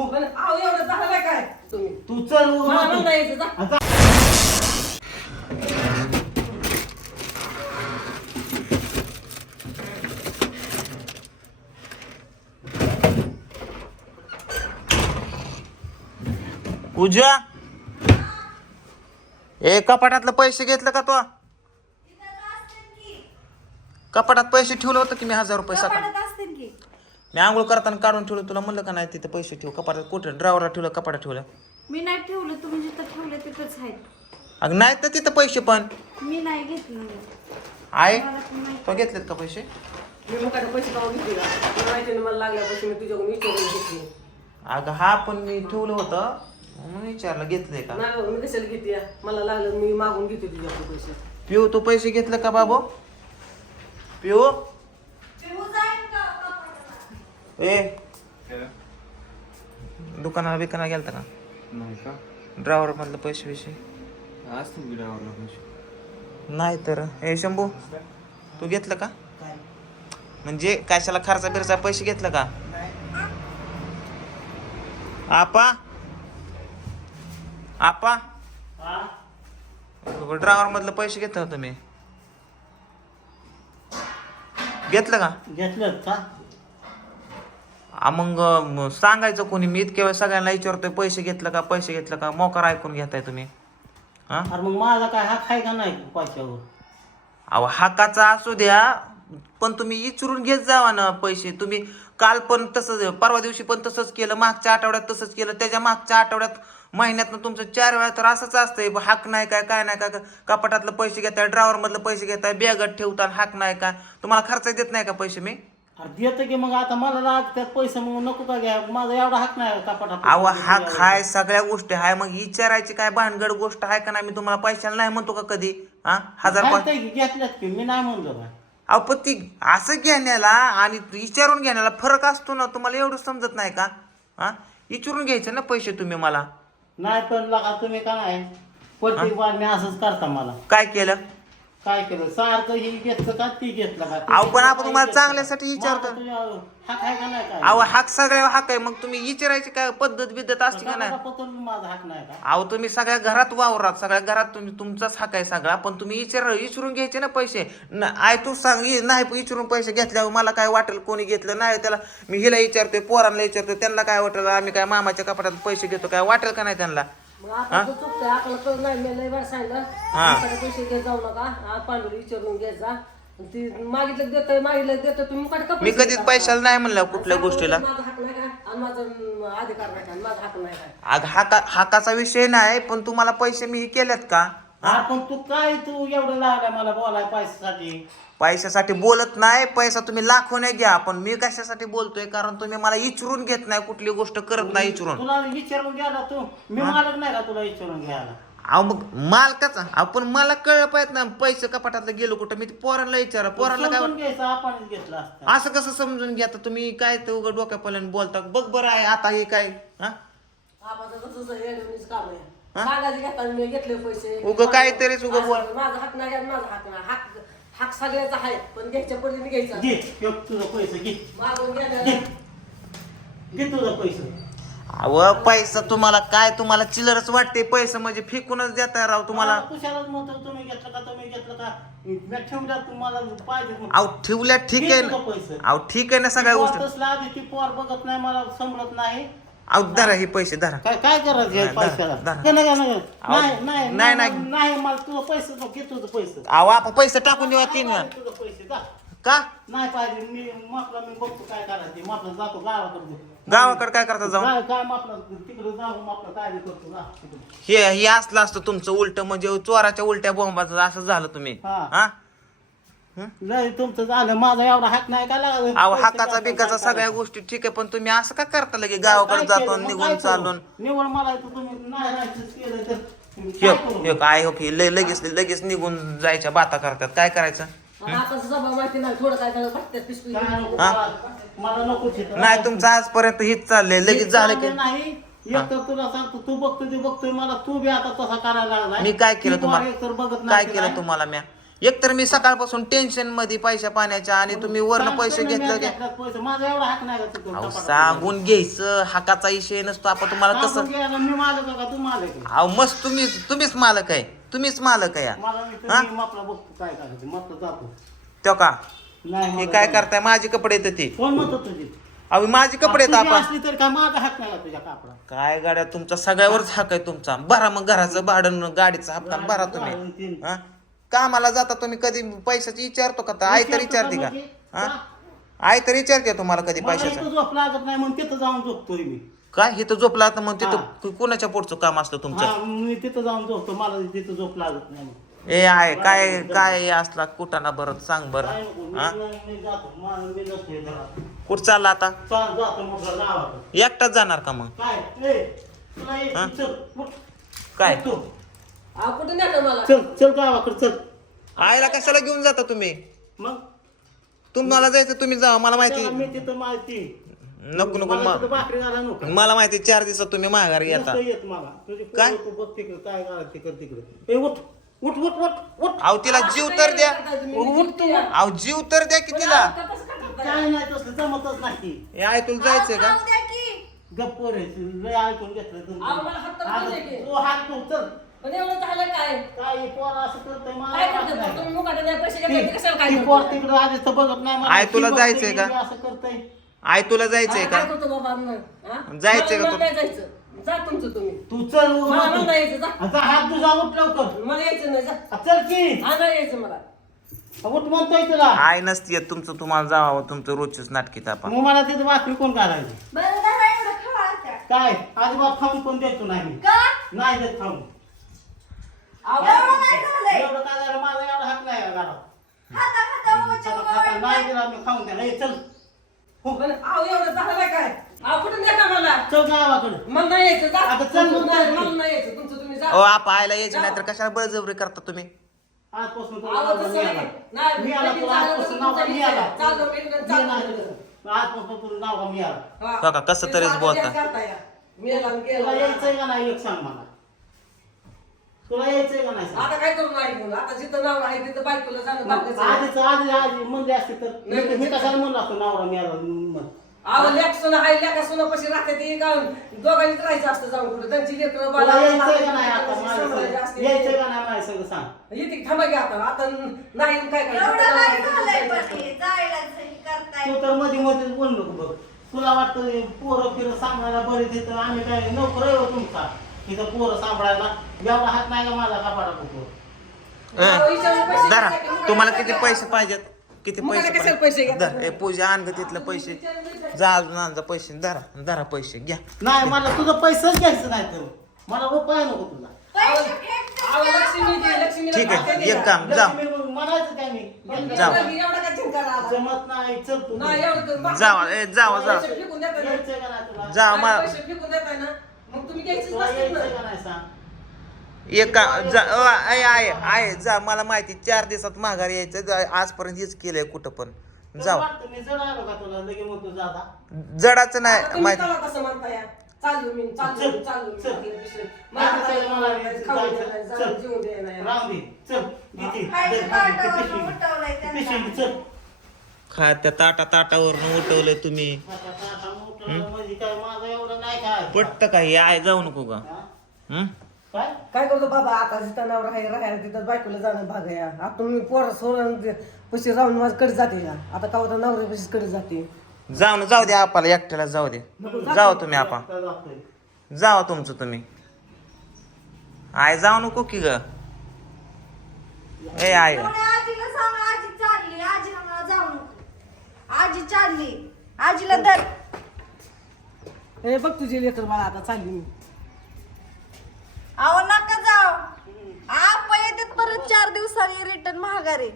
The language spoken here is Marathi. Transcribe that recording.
पण अहो एवढं झालं काय? तुम्ही. तू चल उगा मला तू. म्हणता यायचं जा. आता पूजा? ए कपाटातलं पैसे घेतलं का तो? कपाटात पैसे ठेवलं होतं की मी हजार रुपये सकाळ? मी आंघोळ करताना काढून ठेवलं तुला म्हणलं का नाही तिथे पैसे ठेव कपाटात कुठे? ड्रायव्हरला ठेवलं कपाटात ठेवलं. मी नाही ठेवलं तुम्ही जिथं ठेवलं तिथंच आहेत. अगं नाही तर तिथं पैसे पण. मी नाही घेतलं. आहे मला पण माहीत. तो घेतलेत का पैसे? मी मग पैसे काढून घेतले का माहिती ना मला लागल्यापासून मी तुझ्याकडून विचारून घेतली. अगं हा पण मी ठेवलं होतं. म्हणून विचारलं घेतले का? नाही बाबा, मी कशाला घेते मला लागलं मी मागून घेते तुझ्याकडे पैसे. पिऊ तू पैसे घेतलं का बाबू? पिऊ. ए. दुकानाला बिकानाला गेलता का? नाही का? ड्रायव्हर मधलं पैसे असतील गिडावरला पैसे? नाही तर. हे शंभू तू घेतलं का? म्हणजे कशाला खर्चा बिरचा पैसे घेतलं का? आपा. आपा. ड्रायव्हर मधलं पैसे घेतलं होतं मी. घेतलं का? घेतलं का? आ मग सांगायचं कोणी मी इतक्या वेळ सगळ्यांना विचारतोय पैसे घेतलं का पैसे घेतलं का मोकार ऐकून घेताय तुम्ही? हा? अरे मग माझा काय हा खाय का नाही पैशावर? अहो हाकाचा असू द्या पण तुम्ही विचारून घेत जावा ना पैसे. तुम्ही काल पण तसंच परवा दिवशी पण तसंच केलं मागच्या आठवड्यात तसंच केलं त्याच्या मागच्या आठवड्यात महिन्यातनं तुमचं चार वेळा तर असंच असतंय. हाक नाही काय काय नाही काय कपाटातलं पैसे घेताय ड्रायव्हर मधलं पैसे घेताय बॅगत ठेवता हाक नाही काय. तुम्हाला खर्च देत नाही का पैसे मी? अरे देतं की मग आता मला लागतात पैसे मग नको का घ्या? माझा एवढा हाक नाही अहो हाक हाय सगळ्या गोष्टी हाय मग विचारायची काय भानगड गोष्ट आहे का नाही? मी तुम्हाला पैशाला नाही म्हणतो का कधी? हा? हजार पा- घेतल्यात की मी नाही म्हणलो काय अहो पण ती असं घेण्याला आणि विचारून घेण्याला फरक असतो ना तुम्हाला एवढं समजत नाही का? हा? विचारून घ्यायचं ना पैसे तुम्ही मला. नाही पण लगा तुम्ही का नाही? प्रत्येक बार मी असंच करता मला. काय केलं? काय केलं? सारखं ही घेतलं का? ती घेतलं का? अहो, पण आपण तुम्हाला चांगल्यासाठी विचारतो. हा काय का नाही काय? अहो हाक सगळ्या हाक आहे. मग तुम्ही विचारायची काय पद्धत बिद्धत असते का नाही? माझा हाक नाही का? अहो तुम्ही सगळ्या घरात वावरात सगळ्या घरात तुम्ही तुमचाच हाक आहे सगळा. पण तुम्ही विचार विचारून घ्यायचे ना पैसे. न- आय तू सांग इ- नाही विचारून पैसे घेतल्यावर मला काय वाटेल? कोणी घेतलं नाही त्याला मी हिला विचारतोय पोरांना विचारतोय त्यांना काय वाटेल? आम्ही काय मामाच्या कपाटात पैसे घेतो काय? वाटेल का नाही त्यांना? मग आता तू चुकतोय. आपलं नाही मी लय वेळा सांगितलं. हा. आपल्याला पैसे घेत जाऊ नका. पांडुरी विचारून घेत जा. आणि ती मागितलं देतोय मागितलं देतोय. तुम्ही मुकाट का मी पैसे कधीच देता? पैशाला नाही म्हणलं कुठल्या गोष्टीला. माझा हक नाही काय? आणि माझा अं, अधिकार नाही काय? आणि माझा हक नाही काय? अग हाका हाकाचा विषय नाही पण तुम्हाला पैसे मी केलेत का? हा पण तू काय तू एवढं लागला मला बोलाय पैशासाठी? पैशासाठी बोलत नाही पैसा तुम्ही लाखोने घ्या पण मी कशासाठी बोलतोय? कारण तुम्ही मला इचरून घेत नाही कुठली गोष्ट करत नाही इचरून. तुला विचारून घ्यायला तू? मी मालक नाही का तुला विचारून घ्यायला? अहो मग मालकाचा आपण मला कळलं पाहिजे ना पैसे कपाटातलं गेलो कुठं? मी ते पोरांना विचारा पोरांना काय समजून घ्यायचं आपण घेतलं असतं. असं कसं समजून घ्या? आता तुम्ही काय ते उघड डोक्या पल्याने बोलता? बघ बरं आहे आता हे काय हा? येडवणीचं काम आहे. घेताना मी घेतले पैसे. उगं काहीतरीच उगं बोल. असं माझा हक नाही माझा हक नाही. हक हक सगळ्याचा आहे पण घ्यायच्या पद्धतीने घ्यायचा. घे घे तुझं पैसे घे. मागून घे. घ्या घे तुझं पैसे. अव पैसा तुम्हाला काय? तुम्हाला चिल्लरच वाटते पैसे म्हणजे फेकूनच देताय राव तुम्हाला. कुशालाच म्हणतो तुम्ही घेतलं का तुम्ही घेतलं का? मी ठेवल्या तुम्हाला पाहिजे म्हणून. अहो ठेवल्या ठीक आहे घे तुझं ना. पैसे. अहो ठीक आहे ना सगळ्या गोष्टी. पोर तसलं आधी ती पोर बघत नाही मला समजत नाही. अहो धरा हे पैसे धरा काय काय करायचं या नाही, पैशाला धरा, धरा. घे ना, घे ना, घे. अहो, नाही नाही नाही, नाही नाही. नाही मला तुझं पैसे नको, घे तुझं पैसे अहो आपण पैसे टाकून देऊ तीन वेळा. तुझं पैसे जा का नाही पाहिजे मी मापला मी बघतो काय करायचं मापला जातो गावाकडे गावाकडे काय करता जाऊन काय काय मापला तिकडे जाऊ मापला काय बी करतो तिकडे. हे हे असलं असतं तुमचं उलट म्हणजे चोराच्या उलट्या बोंबाचं असं झालं तुम्ही हा. हा नाही तुमचं झालं माझा एवढा हात नाही काय लागत? अहो हाकाचा बिकाचा सगळ्या? गोष्टी ठीक आहे पण तुम्ही असं का करता लगे गावाकडे? जातो निघून? चालून. निवड मला इथं तुम्ही नाही राहायचं केलं तर. मी हे काय करू? हे काय हो की लय- लगेच लगेच निघून जायच्या बाता करतात. काय करायचं? आता स्वभाव माहिती नाही. थोडं काय त्याला फटक्यात पिशवी काय नको हा? मला- मला नको तिथं. नाही तुमचं आजपर्यंत हेच चाललंय. लगेच झालं की नाही. एक तर तुला सांगतो तू बघतो ते बघतोय. मला तू बी आता तसा करायला मी काय केलं ती तुम्हाला? काय नाही केलं. तुम्हाला म्या? एकतर मी सकाळपासून टेन्शनमध्ये पैशा पाण्याच्या आणि तुम्ही वरनं पैसे घेतले पैसे माझा एवढा नाही का तिथं अहो कपाटात? सांगून घ्यायचं. हाकाचा विषय नसतो. आपण तुम्हाला सांगून कसं घ्यायला मी मालक आहे का? तू मालक आहे? अहो मस्त तुम्ही तुम्हीच मालक आहे. तुम्हीच मालक आहे मला मी तर हा? मी मापला बघतो काय करायचं. मापला जातो. तो का? नाही हे मला काय. करताय? माझे कपडे येतात ते. कोण म्हणतो तुझी? अहो माझे कपडे तुझी आपण असली तर काय माझा हात नाही का तुझ्या कापडा काय गाड्या तुमचा सगळ्यावरच हक आहे तुमचा. भरा मग घराचं भाडं गाडीचा हप्ता भरा तुम्ही. हा? कामाला जाता तुम्ही कधी पैशाची विचारतो का? तर आई तर विचारते का हा? आई तर विचारते तुम्हाला कधी मला पैशाचं. इथं झोप लागत नाही म्हणून तिथं जाऊन झोपतोय मी. काय इथं झोपला तर मग हा. तिथं कुणाच्या पोटचं काम असतं तुमचं? हा मी तिथं जाऊन झोपतो मला तिथं झोप लागत नाही. मग. ए आहे काय काय असला कुठाना बरं सांग काय बरं. नको, मी- हा? मी- मी जातो मला मी नसतोय घरात. कुठं चालला आता? चाल जातो मग गावात एकटाच जाणार का मग? काय? ए, तुला ये, हा? चल उठ. काय? उठ तू. कुठं नाही मला? चल चल गावाकडे चल. आईला कशाला घेऊन जाता तुम्ही? मग? तुम्हाला जायचं तुम्ही जा मला माहिती. चला, मी तिथं माहिती. नको नको मला म- तिथं भाकरी घाला नको. मला माहिती चार दिवसात तुम्ही माघारी येता. नसतं येत मला. तुझी काय? पोरं तू बघ तिकडे काय घाला तिकडे तिकडे. ए उठ उठ उठ उठ उठ. अहो तिला जीव तर द्या. उठ तू अहो जीव तर द्या की तिला. काय नाही तसलं जमतच नाही. ए आई तुला जायचंय का? गप्प रे लय ऐकून घेतलं हात तर आता पाहिजे की. तू हात तू चल. पण एवढं झालं काय काय हे पोर असं करतंय मला काय वाटत करतो नाही. तुम्ही मुकाटे नाही पैसे ती- घेतले कशाला काय ती करतो? पोर तिकडं आधीच तर बघत नाही मला. आई, तुला बघते जायचंय का? की असं करतंय आई तुला जायचंय काय का करतो बाबा मग? हा? जायचंय का मला तू? नाही जायचं जा तुमचं तुम्ही तू चल उठ मला तू. नाही यायचं, जा. आता हात तुझा उठ लवकर मला यायचं नाही जा आ, चल की हा नाही यायचं मला उठ म्हणतोय तुला आई नसती येत तुमचं तुम्हाला जावं तुमचं रोजच नाटकी तापा मग मला तिथं भाकरी कोण घालायची बरं दादा एवढं खावा आता. काय अजिबात खाऊन कोण देतो नाही का नाही देत अहो, एवढं नाही झालंय? एवढं काय झालं? माझा एवढा हात नाही आहे घरात. खाता खाता मोच्या आता खाता मोबाईल नाही दिला मी खाऊन द्या चल. हो. पण अहो, एवढं झालं काय? अहो, कुठं नेता मला? चल गावाकडे मला नाही यायचं जा. आता चल मग नाही, चल. मला नाही यायचं तुमचं तुम्ही जा. ओ आपा आईला यायची नाही तर कशाला बळजबरी करता तुम्ही? आजपासून तुला तसं मी नाही. आला. नाही, मी आला लगीन तुला झालं तर आजपासून तुमचा नाव मी विषय. आला. चाललो मी इकडं, मी चाललो नाही मी तुझं. आजपासून तुला नाव मी आला. हा. बघा, कसं तरीच बोलता. तुला गेला. यायचंय का नाही एक सांग मला? तुला यायचंय का नाही? आता काय करू नाही म्हणून आता जिथं नाव आहे तिथं बायकोला जाणं बापाचं. आधीच आधी आधी म्हणले असते तर मी मी कशाला म्हणलो असतो नवरा मी आला म्हण. अहो लेक सोनं सोनं पशी राहते ती का दोघांनीच राहायचं असतं जाऊन कुठं. त्यांची लेकरं तुला यायचंय का नाही आता बाळा माझ्या सांभाळायची संग? असते. यायचंय का नाही माझ्या संग? सांग. येते की थांबा की आता. आता नाही काय काय एवढं काय झालंय पण हे? जायला हे करताय. तू तर मध्ये मध्येच बोल नको बघ. तुला वाटतं पोरं फिरं सांभाळायला बरेच येतं आम्ही काय नोकर आहे हो तुमचा? पोरं सांभाळायला एवढा हात नाही का माझा कपाडा धरा. तुम्हाला किती? पैसे पाहिजेत? किती मग पैसे कशाला? पैसे? धर. ए पूजा आण ग तिथलं पैसे. जा अजून आण जा पैसे. धरा धरा पैसे. घ्या. नाही मला तुझं पैसेच घ्यायचं नाही तर. मला उपाय नको तुला. ठीक आहे, एक? काम जा. लक्ष्मी मग म्हणायचं काय मी. जाऊ. एवढा का झिंकार आला? जमत नाही चल तू. नाही, एवढं तर- जावा, ए, जावा, जावा. जा मा मग तुम्ही घ्यायचीच तुला नसतील ना. यायचंय का नाही सांग? एक का- जा अ, आहे आहे आहे जा मला माहिती चार दिवसात माघारी यायचं जा, आजपर्यंत हेच केलंय कुठं पण. तुला जाऊ. वाटतं मी जड आलो का तुला? लगे म्हणतो जाता जडाचं आता नाही तुम्ही माहिती. चला कसं म्हणता या चाललो मी चाललो मी, चल, चाललो मी, चल. चाललो मी. मला आता काय चल, मला खाऊ जायचं, द्या नाही, चल. जाऊ- जेवू द्या नाही. राहून दे. चल किती खायचं ताटावरनं उठवलंय त्यांना. चल. खा त्या ताटा ताटावरनं उठवलंय तुम्ही. आता आता मोठं म्हणजे काय माझं पटत का हे? आहे जाऊ नको का? काय? काय करतो बाबा? आता जिथं नाव राहायला राहायला तिथं बायकोला जाणं भाग आहे. आता मी पोर सोडून पशी राहून माझ्या कडे जाते का आता का होता नवऱ्या पशी कडे जाते? जाऊ ना जाऊ दे आपाला एकट्याला जाऊ दे. जाऊ तुम्ही आपा. जावा तुमचं तुम्ही. आय जाऊ नको की ग. ए आय कोणी आजीला सांग आजी चालली. आजी आम्हाला जाऊ नको. आजी चालली. आजीला दर हे बघ तुझी लेकर बाळा आता चालली मी. अहो नका जाऊ. आप येतात परत चार दिवसांनी रिटर्न महागारी.